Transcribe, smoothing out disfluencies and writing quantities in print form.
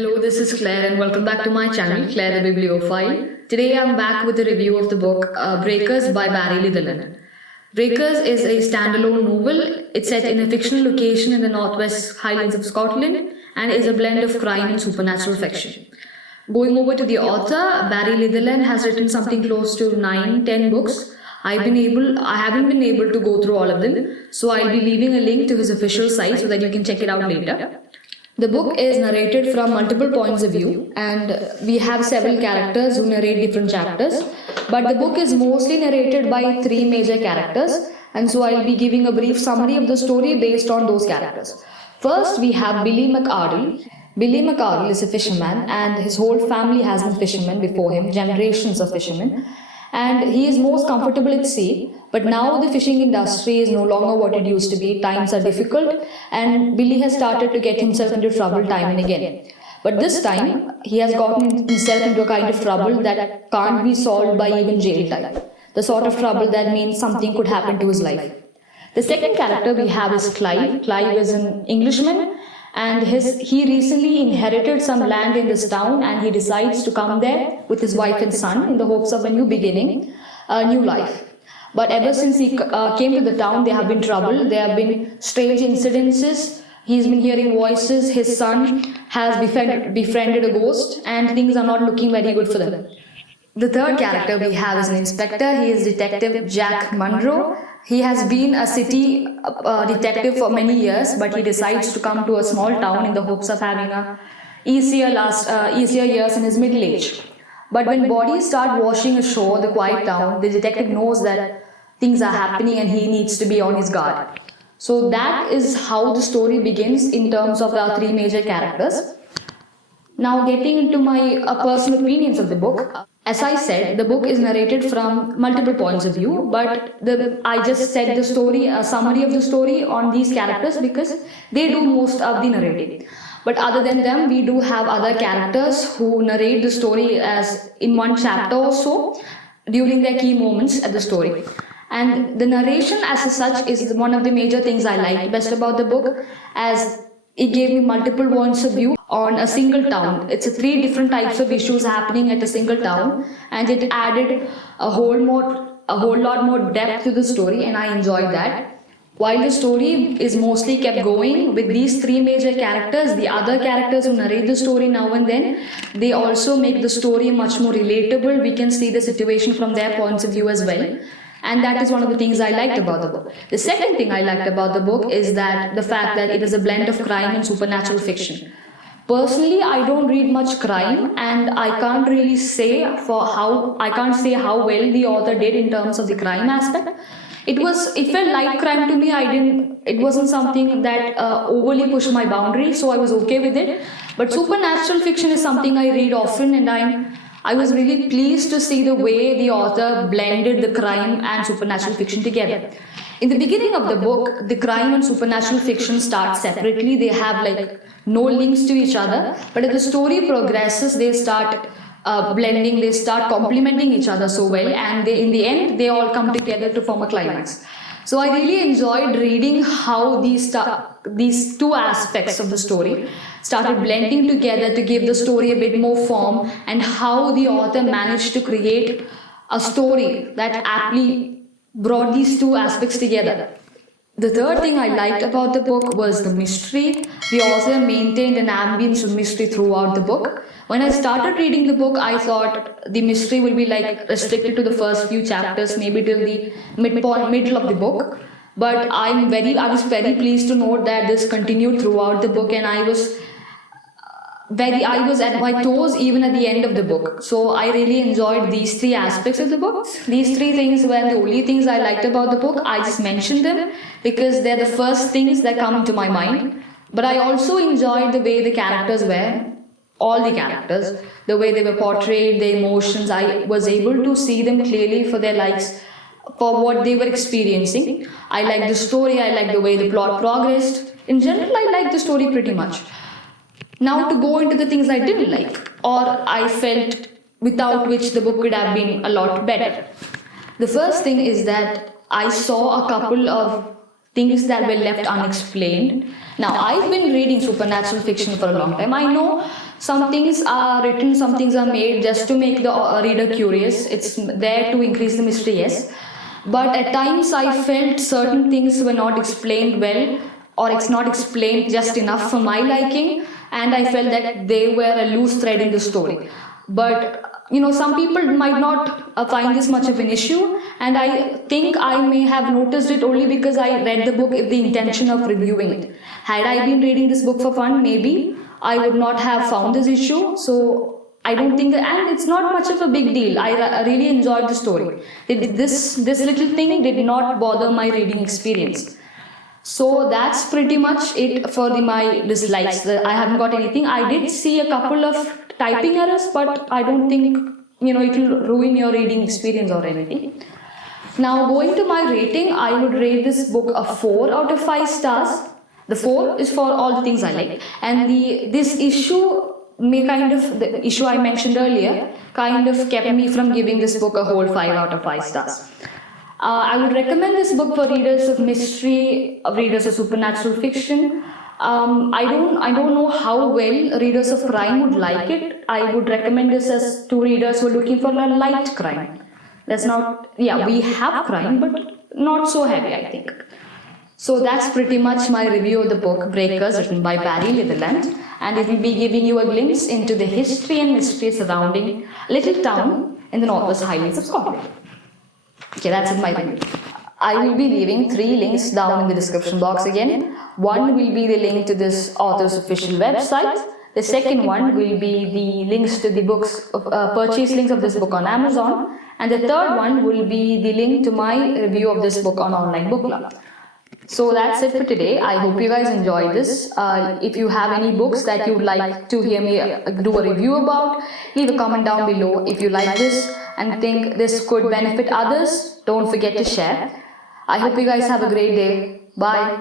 Hello, this is Claire and welcome back to my channel, Claire the Bibliophile. Today I'm back with a review of the book Breakers by Barry Litherland. Breakers is a standalone novel. It's set in a fictional location in the northwest Highlands of Scotland and is a blend of crime and supernatural fiction. Going over to the author, Barry Litherland has written something close to 9-10 books. I haven't been able to go through all of them, so I'll be leaving a link to his official site so that you can check it out later. The book is narrated from multiple points of view, and we have several characters who narrate different chapters, but the book is mostly narrated by three major characters, and so I'll be giving a brief summary of the story based on those characters. First, we have Billy McArdle. Billy McArdle is a fisherman, and his whole family has been fishermen before him, generations of fishermen, and he is most comfortable at sea. But now the fishing industry is no longer what it used to be. Times are difficult, and Billy has started to get himself into trouble time and again. But this time, he has gotten himself into a kind of trouble that can't be solved by even jail time. The sort of trouble that means something could happen to his life. The second character we have is Clive. Clive is an Englishman, and he recently inherited some land in this town, and he decides to come there with his wife and son in the hopes of a new beginning, a new life. But ever since he came to the town, there have been trouble, there have been strange incidences, he's been hearing voices, his son has befriended a ghost, and things are not looking very good for them. The third character we have is an inspector. He is Detective Jack Munro. He has been a city detective for many years, but he decides to come to a small town in the hopes of having easier years in his middle age. But when bodies start washing ashore the quiet town, the detective knows that things are happening and he needs to be on his guard. So that is how the story begins in terms of our three major characters. Now getting into my personal opinions of the book. As I said, the book is narrated from multiple points of view, but I just said the story, a summary of the story on these characters because they do most of the narrating. But other than them, we do have other characters who narrate the story as in one chapter or so during their key moments at the story. And the narration as such is one of the major things I liked best about the book, as it gave me multiple points of view on a single town. It's three different types of issues happening at a single town, and it added a whole lot more depth to the story, and I enjoyed that. While the story is mostly kept going with these three major characters, the other characters who narrate the story now and then, they also make the story much more relatable. We can see the situation from their points of view as well. And that is one of the things I liked about the book. The second thing I liked about the book is that the fact that it is a blend of crime and supernatural fiction. Personally, I don't read much crime, and I can't really say how well the author did in terms of the crime aspect. It felt light crime to me. It wasn't something that overly pushed my boundaries, so I was okay with it. But supernatural fiction is something I read often, and I was really pleased to see the way the author blended the crime and supernatural fiction together. In the beginning of the book, the crime and supernatural fiction start separately. They have no links to each other, but as the story progresses, they start blending, they start complementing each other so well, and in the end, they all come together to form a climax. So I really enjoyed reading how these two aspects of the story started blending together to give the story a bit more form, and how the author managed to create a story that aptly brought these two aspects together. The third thing I liked about the book was the mystery. The author maintained an ambience of mystery throughout the book. When I started reading the book, I thought the mystery will be restricted to the first few chapters, maybe till the middle of the book. But I was very pleased to note that this continued throughout the book, and I was at my toes even at the end of the book. So I really enjoyed these three aspects of the book. These three things were the only things I liked about the book. I just mentioned them because they're the first things that come into my mind. But I also enjoyed the way the characters were, all the characters, the way they were portrayed, their emotions. I was able to see them clearly for their likes, for what they were experiencing. I liked the story, I liked the way the plot progressed. In general, I liked the story pretty much. Now to go into the things I didn't like, or I felt without which the book could have been a lot better. The first thing is that I saw a couple of things that were left unexplained. Now, I've been reading supernatural fiction for a long time. I know some things are written, some things are made just to make the reader curious. It's there to increase the mystery, yes. But at times I felt certain things were not explained well, or it's not explained just enough for my liking, and I felt that they were a loose thread in the story. But some people might not find this much of an issue, and I think I may have noticed it only because I read the book with the intention of reviewing it. Had I been reading this book for fun, maybe I would not have found this issue. So I don't think that, and it's not much of a big deal. I really enjoyed the story. This little thing did not bother my reading experience. So that's pretty much it for my dislikes. I haven't got anything. I did see a couple of typing errors, but I don't think it will ruin your reading experience or anything. Now, going to my rating, I would rate this book a 4 out of 5 stars. The 4 is for all the things I like, and this issue the issue I mentioned earlier kind of kept me from giving this book a whole 5 out of 5 stars. I would recommend this book for readers of mystery, readers of supernatural fiction. I don't know how well readers of crime would like it. I would recommend this as to readers who are looking for a light crime. That's not, we have crime, but not so heavy, I think. So that's pretty much my review of the book Breakers, written by Barry Litherland, and it will be giving you a glimpse into the history and mystery surrounding a little town in the Northwest Highlands of Scotland. Okay, that's it, my review. I will be leaving 3 links down in the description box again. One will be the link to this author's official website. The second one will be the links to the books, purchase links of this book on Amazon. And the third one will be the link to my review of this book on Online Book Club. So that's it for today. I hope you guys enjoyed this. If you have any books that you would like to hear me do a review about, leave a comment down below. If you like this and think this could benefit others, don't forget to share. I hope you guys have a great day. Bye.